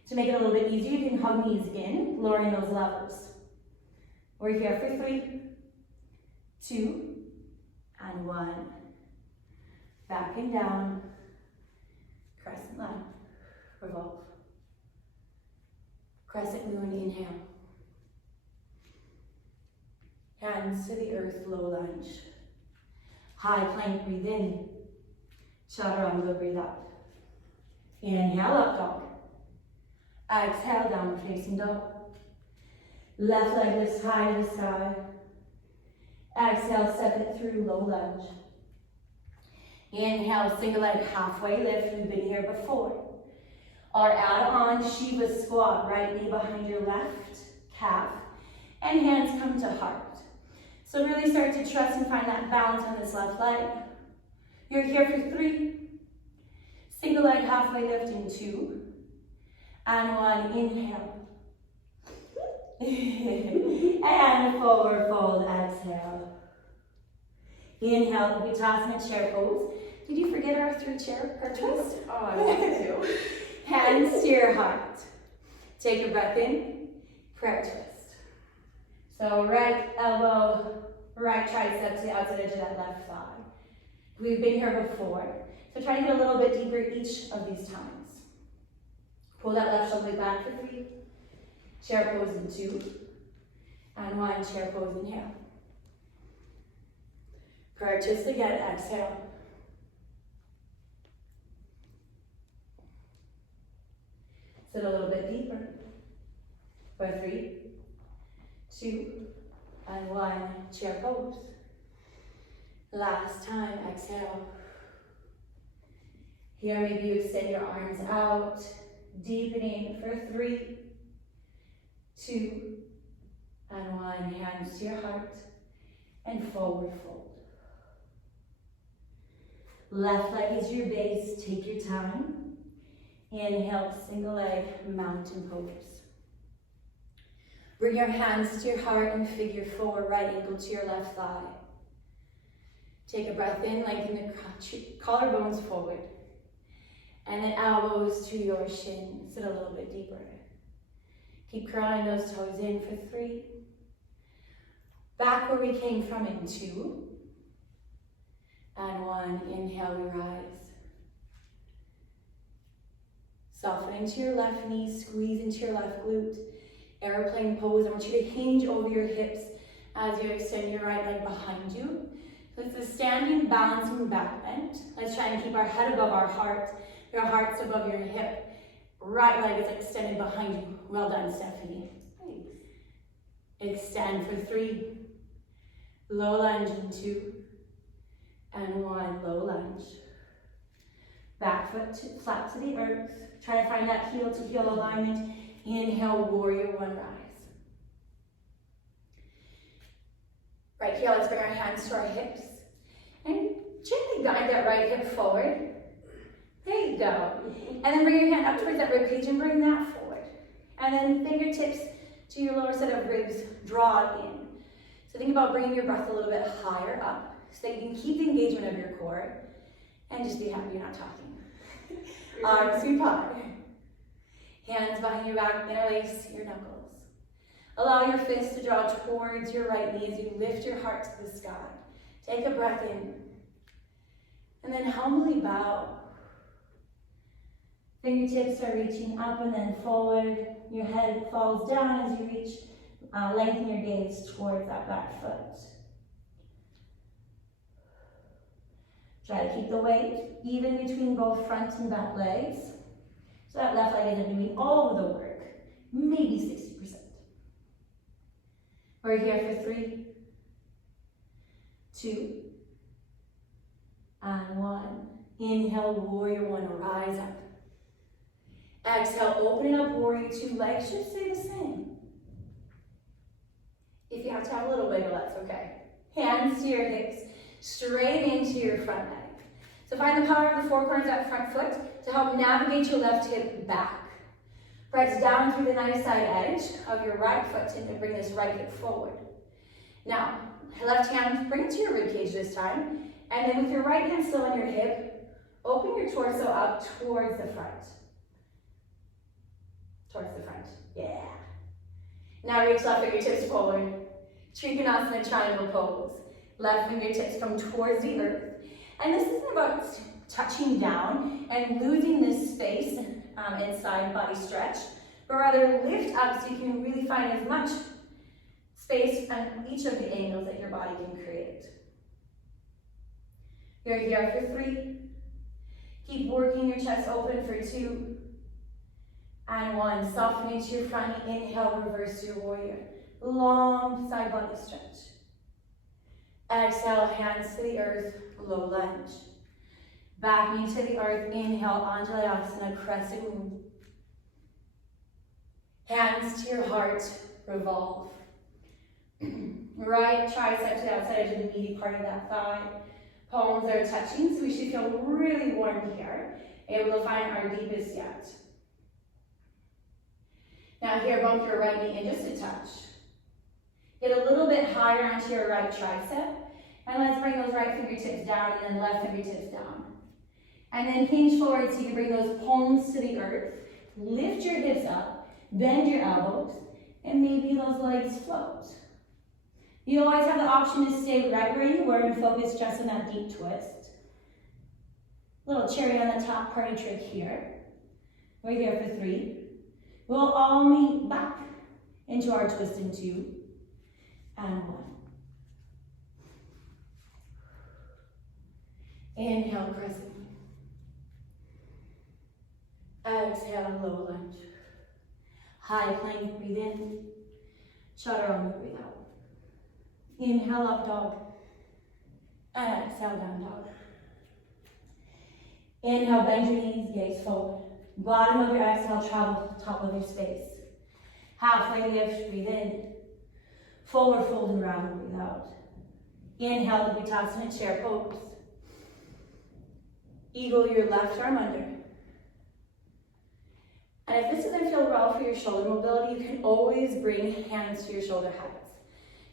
To make it a little bit easier, you can hug knees in, lowering those levers. We're here for 3, 2, and 1. Back and down, crescent line, revolve. Crescent moon, inhale. Hands to the earth, low lunge. High plank, breathe in. Chaturanga, breathe up. Inhale, up dog. Exhale, down facing dog. Left leg lifts high to the sky. Exhale, step it through, low lunge. Inhale, single leg halfway lift. We've been here before. Our add-on Shiva squat, right knee behind your left calf, and hands come to heart. So really start to trust and find that balance on this left leg. You're here for 3. Single leg halfway lift in 2. And 1, inhale. And forward fold, exhale. Inhale, Uttanasana chair pose. Did you forget our 3 chair twist? Oh, I wanted to. Hands to your heart. Take a breath in, prayer twist. So right elbow, right tricep to the outside edge of that left thigh. We've been here before, so try to get a little bit deeper each of these times. Pull that left shoulder back for 3. Chair pose in 2. And 1, chair pose, inhale. Prayer twist again, exhale. Sit a little bit deeper. For 3, 2, And 1, chair pose. Last time, exhale. Here, maybe you extend your arms out, deepening for 3, 2, and 1. Hands to your heart, and forward fold. Left leg is your base, take your time. Inhale, single leg, mountain pose. Bring your hands to your heart and figure 4, right ankle to your left thigh. Take a breath in, lengthen the collarbones forward. And then elbows to your shin, sit a little bit deeper. Keep curling those toes in for 3. Back where we came from in 2. And 1, inhale, we rise. Soften into your left knee, squeeze into your left glute. Airplane pose. I want you to hinge over your hips as you extend your right leg behind you. So it's a standing, balancing back bend. Let's try and keep our head above our heart. Your heart's above your hip. Right leg is extended behind you. Well done, Stephanie. Thanks. Extend for 3. Low lunge in 2. And 1, low lunge. Back foot flat to the earth. Try to find that heel to heel alignment. Inhale, warrior 1, rise. Right here, let's bring our hands to our hips. And gently guide that right hip forward. There you go. And then bring your hand up towards that rib cage and bring that forward. And then fingertips to your lower set of ribs, draw it in. So think about bringing your breath a little bit higher up so that you can keep the engagement of your core and just be happy you're not talking. Arms sweep high. Hands behind your back, interlace your knuckles. Allow your fists to draw towards your right knee as you lift your heart to the sky. Take a breath in. And then humbly bow. Fingertips are reaching up and then forward. Your head falls down as you reach, lengthen your gaze towards that back foot. Try to keep the weight even between both front and back legs. So that left leg isn't doing all of the work, maybe 60%. We're here for 3, 2, and 1. Inhale, warrior 1, rise up. Exhale, open it up, warrior 2. Legs should stay the same. If you have to have a little wiggle, that's okay. Hands to your hips, straight into your front leg. So find the power of the 4 corners of that front foot to help navigate your left hip back. Press down through the nice side edge of your right foot to bring this right hip forward. Now, left hand, bring it to your rib cage this time. And then with your right hand still on your hip, open your torso up towards the front. Towards the front, yeah. Now reach left fingertips forward. Trikonasana triangle pose. Left fingertips come towards the earth. And this isn't about touching down and losing this space inside body stretch, but rather lift up so you can really find as much space on each of the angles that your body can create. You're here for 3. Keep working your chest open for 2. And 1. Soften into your front knee. Inhale, reverse your warrior. Long side body stretch. Exhale, hands to the earth, low lunge. Back knee to the earth, inhale, Anjalayasana, crescent moon. Hands to your heart, revolve. Right tricep to the outside edge of the meaty part of that thigh. Palms are touching, so we should feel really warm here. Able to find our deepest yet. Now here, bump your right knee in just a touch. Get a little bit higher onto your right tricep. And let's bring those right fingertips down and then left fingertips down. And then hinge forward so you can bring those palms to the earth. Lift your hips up, bend your elbows, and maybe those legs float. You always have the option to stay right where you were and focus just on that deep twist. Little cherry on the top party trick here. We're here for 3. We'll all meet back into our twist in 2 and 1. Inhale, crescent. Exhale, low lunge. High plank, breathe in. Chaturanga, breathe out. Inhale, up dog. And exhale, down dog. Inhale, bend your knees, gaze forward. Bottom of your exhale, travel top of your space. Halfway lift, breathe in. Forward fold and round, breathe out. Inhale, Vinyasa chair pose. Eagle your left arm under. And if this doesn't feel well for your shoulder mobility, you can always bring hands to your shoulder heights.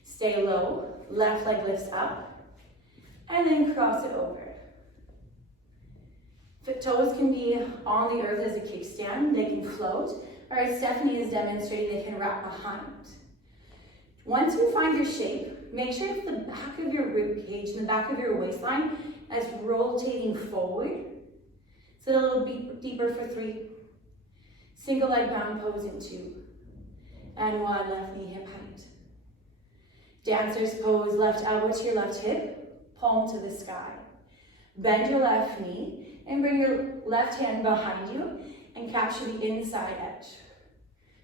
Stay low, left leg lifts up, and then cross it over. Toes can be on the earth as a kickstand, they can float, or as Stephanie is demonstrating, they can wrap behind. Once you find your shape, make sure the back of your rib cage and the back of your waistline is rotating forward. Sit a little bit deeper for 3. Single leg bound pose in 2. And 1, left knee hip height. Dancer's pose, left elbow to your left hip, palm to the sky. Bend your left knee and bring your left hand behind you and capture the inside edge.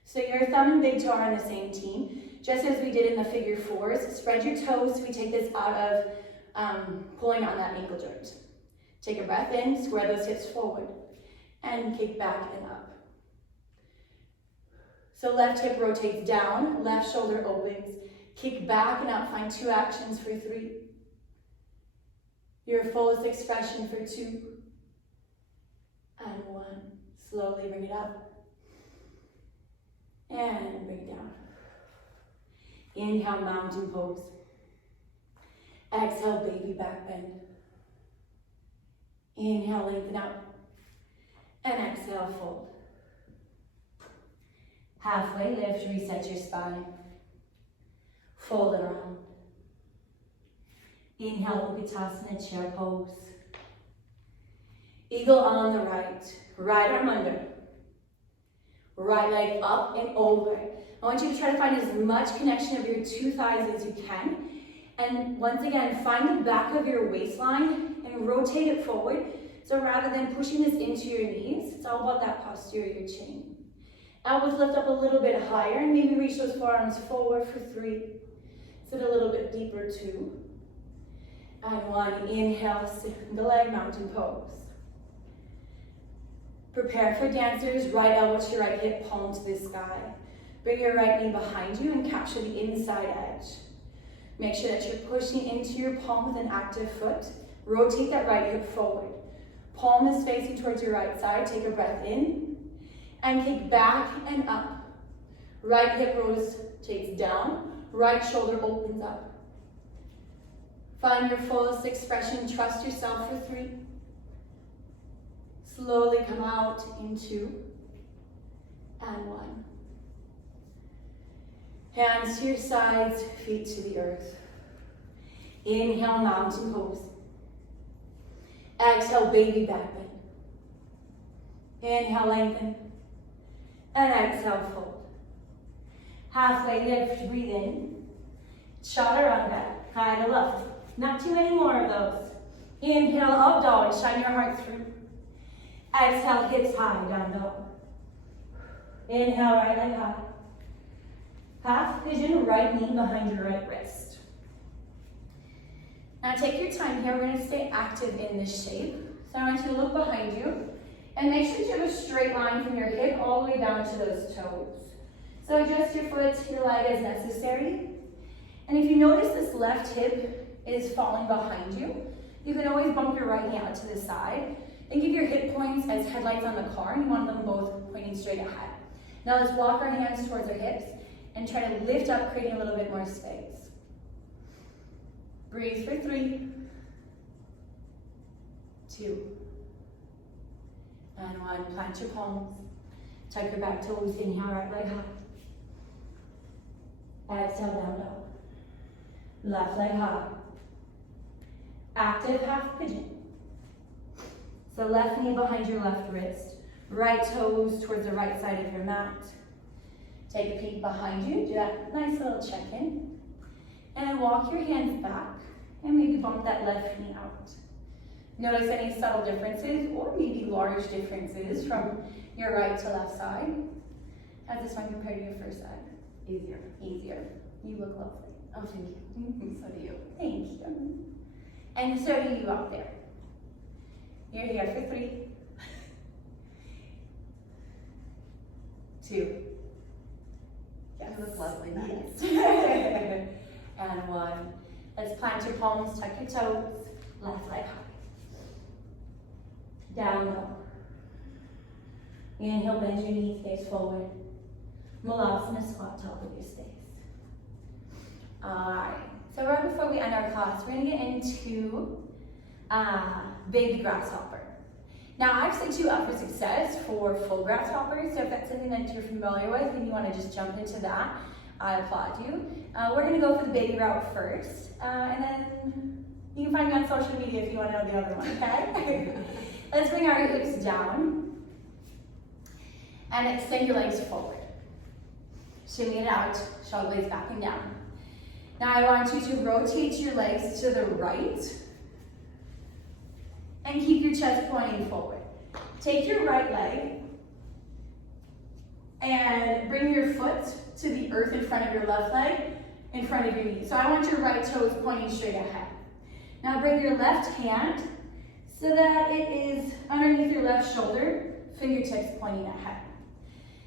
So your thumb and big toe are on the same team. Just as we did in the figure 4s, spread your toes so we take this out of pulling on that ankle joint. Take a breath in, square those hips forward, and kick back and up. So left hip rotates down, left shoulder opens, kick back and up, find 2 actions for 3. Your fullest expression for 2. And 1. Slowly bring it up. And bring it down. Inhale, mountain pose. Exhale, baby back bend. Inhale, lengthen out. And exhale, fold. Halfway lift, reset your spine. Fold it around. Inhale, Vinyasa chair pose. Eagle on the right arm under. Right leg up and over. I want you to try to find as much connection of your 2 thighs as you can. And once again, find the back of your waistline and rotate it forward. So rather than pushing this into your knees, it's all about that posterior chain. Elbows lift up a little bit higher and maybe reach those forearms forward for 3. Sit a little bit deeper, 2. And 1, inhale, single leg mountain pose. Prepare for dancers, right elbow to your right hip, palm to the sky. Bring your right knee behind you and capture the inside edge. Make sure that you're pushing into your palm with an active foot. Rotate that right hip forward. Palm is facing towards your right side. Take a breath in and kick back and up. Right hip rotates down. Right shoulder opens up. Find your fullest expression. Trust yourself for 3. Slowly come out in 2 and 1. Hands to your sides, feet to the earth. Inhale, mountain pose. Exhale, baby back bend. Inhale, lengthen. And exhale, fold. Halfway lift, breathe in. Chaturanga, high to left. Not too many more of those. Inhale, up dog, shine your heart through. Exhale, hips high, down dog. Inhale, right leg high. Half pigeon, right knee behind your right wrist. Now take your time here. We're going to stay active in this shape. So I want you to look behind you and make sure that you have a straight line from your hip all the way down to those toes. So adjust your foot, your leg as necessary. And if you notice this left hip is falling behind you, you can always bump your right knee out to the side. And give your hip points as headlights on the car, and you want them both pointing straight ahead. Now let's walk our hands towards our hips and try to lift up, creating a little bit more space. Breathe for 3, 2, and 1. Plant your palms. Tuck your back toes. Inhale, right leg high. Exhale, down dog. Left leg high. Active half pigeon. So left knee behind your left wrist. Right toes towards the right side of your mat. Take a peek behind you. Do that nice little check-in. And walk your hands back and maybe bump that left knee out. Notice any subtle differences or maybe large differences from your right to left side. How's this one compared to your first side? Easier. Easier. You look lovely. Oh, thank you. So do you. Thank you. And so do you out there. You're here for 3, 2. Yes. You look lovely. Yes. And 1. Let's plant your palms, tuck your toes, left leg high. Down low. Inhale, bend your knees, face forward. Malasana, squat top of your space. Alright, so right before we end our class, we're going to get into baby grasshopper. Now I've set you up for success for full grasshopper, so if that's something that you're familiar with and you want to just jump into that, I applaud you. We're going to go for the baby route first, and then you can find me on social media if you want to know the other one, okay? Let's bring our hips down and extend your legs forward. Shimmy it out, shoulder blades back and down. Now I want you to rotate your legs to the right and keep your chest pointing forward. Take your right leg and bring your foot to the earth in front of your left leg, in front of your knee. So I want your right toes pointing straight ahead. Now bring your left hand so that it is underneath your left shoulder, fingertips pointing ahead.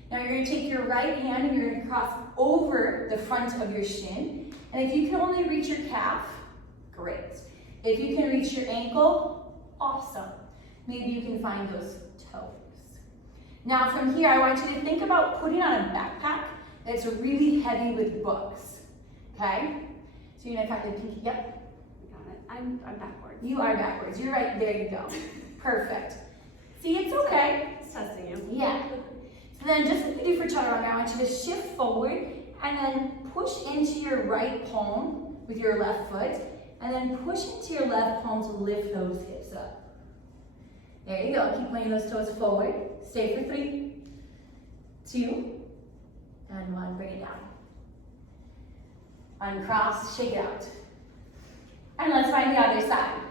Now you're going to take your right hand and you're going to cross over the front of your shin. And if you can only reach your calf, great. If you can reach your ankle, awesome. Maybe you can find those toes. Now from here, I want you to think about putting on a backpack that's really heavy with books, okay? So you're going to find the pinky, yep. I got it. I'm backwards. You are backwards. You're right, there you go. Perfect. See, it's okay. It's testing you. Yeah. So then just like we do for chaturanga, I want you to shift forward and then push into your right palm with your left foot and then push into your left palm to lift those hips up. There you go. Keep pointing those toes forward. Stay for 3, 2, and 1. Bring it down. Uncross, shake it out. And let's find the other side.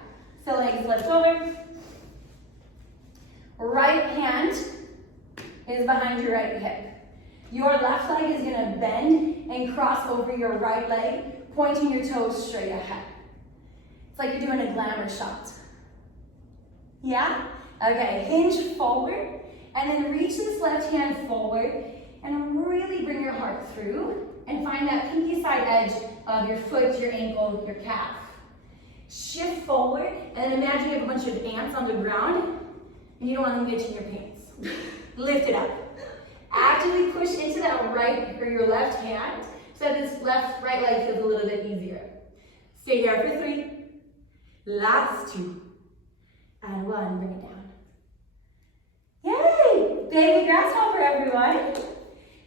So legs lift over. Right hand is behind your right hip. Your left leg is going to bend and cross over your right leg, pointing your toes straight ahead. It's like you're doing a glamour shot. Yeah? Okay, hinge forward, and then reach this left hand forward, and really bring your heart through, and find that pinky side edge of your foot, your ankle, your calf. Shift forward, and then imagine you have a bunch of ants on the ground, and you don't want them to get in your pants. Lift it up. Actively push into that right or your left hand so that this right leg feels a little bit easier. Stay here for 3, last 2, and 1. Bring it down. Yay! Baby grasshopper, everyone.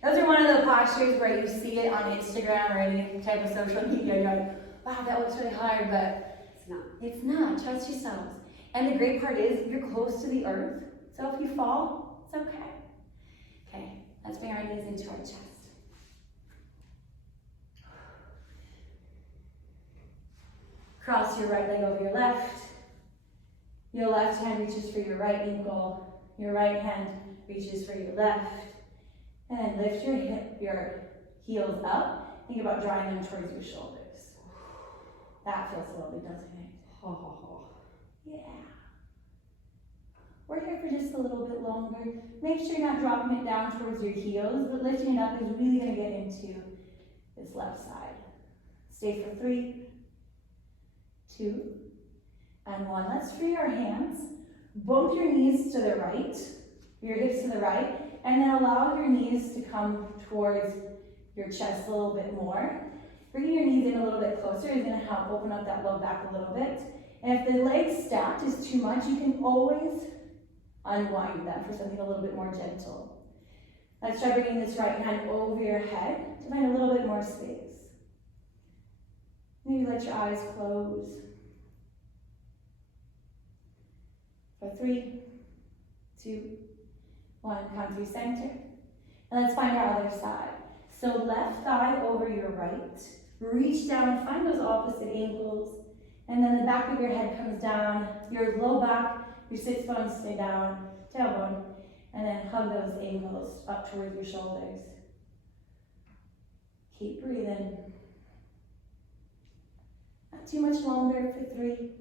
Those are one of the postures where you see it on Instagram or any type of social media. You're like, wow, that looks really hard, but It's not. it's not. Trust yourselves. And the great part is you're close to the earth, so if you fall, it's okay. Okay, let's bring our knees into our chest. Cross your right leg over your left. Your left hand reaches for your right ankle. Your right hand reaches for your left. And lift your heels up. Think about drawing them towards your shoulders. That feels lovely, doesn't it? Ho, ho, ho. Yeah. We're here for just a little bit longer. Make sure you're not dropping it down towards your heels, but lifting it up is really going to get into this left side. Stay for 3, 2, and 1. Let's free our hands. Both your knees to the right, your hips to the right, and then allow your knees to come towards your chest a little bit more. Bringing your knees in a little bit closer is going to help open up that low back a little bit. And if the legs stacked is too much, you can always unwind them for something a little bit more gentle. Let's try bringing this right hand over your head to find a little bit more space. Maybe let your eyes close. For 3, 2, 1, come through center. And let's find our other side. So left thigh over your right. Reach down, find those opposite ankles. And then the back of your head comes down. Your low back, your sits bones stay down, tailbone. And then hug those ankles up towards your shoulders. Keep breathing. too much longer for 3,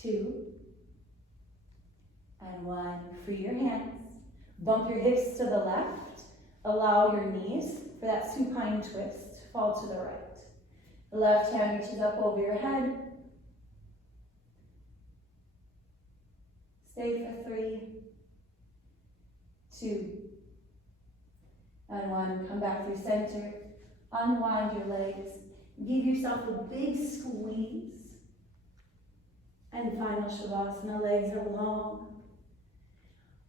2, and 1. Free your hands. Bump your hips to the left. Allow your knees for that supine twist. Fall to the right. The left hand reaches up over your head. Stay for 3, 2, and 1. Come back through center. Unwind your legs. Give yourself a big squeeze. And final Shavasana. Legs are long.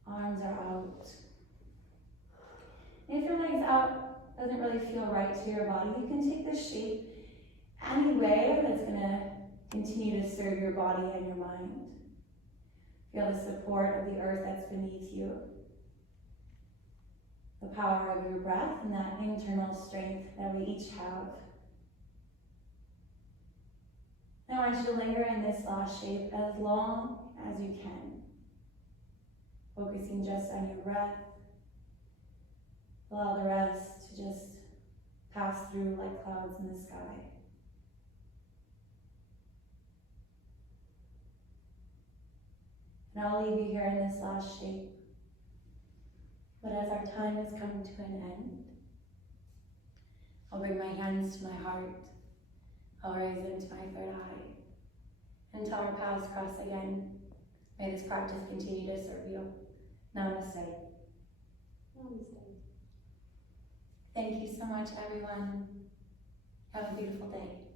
Arms are out. If your legs out doesn't really feel right to your body, you can take this shape any way that's going to continue to serve your body and your mind. Feel the support of the earth that's beneath you. The power of your breath and that internal strength that we each have. Now I want you to linger in this last shape as long as you can. Focusing just on your breath. Allow the rest to just pass through like clouds in the sky. And I'll leave you here in this last shape. But as our time is coming to an end, I'll bring my hands to my heart. I'll raise them to my third eye. Until our paths cross again, may this practice continue to serve you. Namaste. Namaste. Thank you so much, everyone. Have a beautiful day.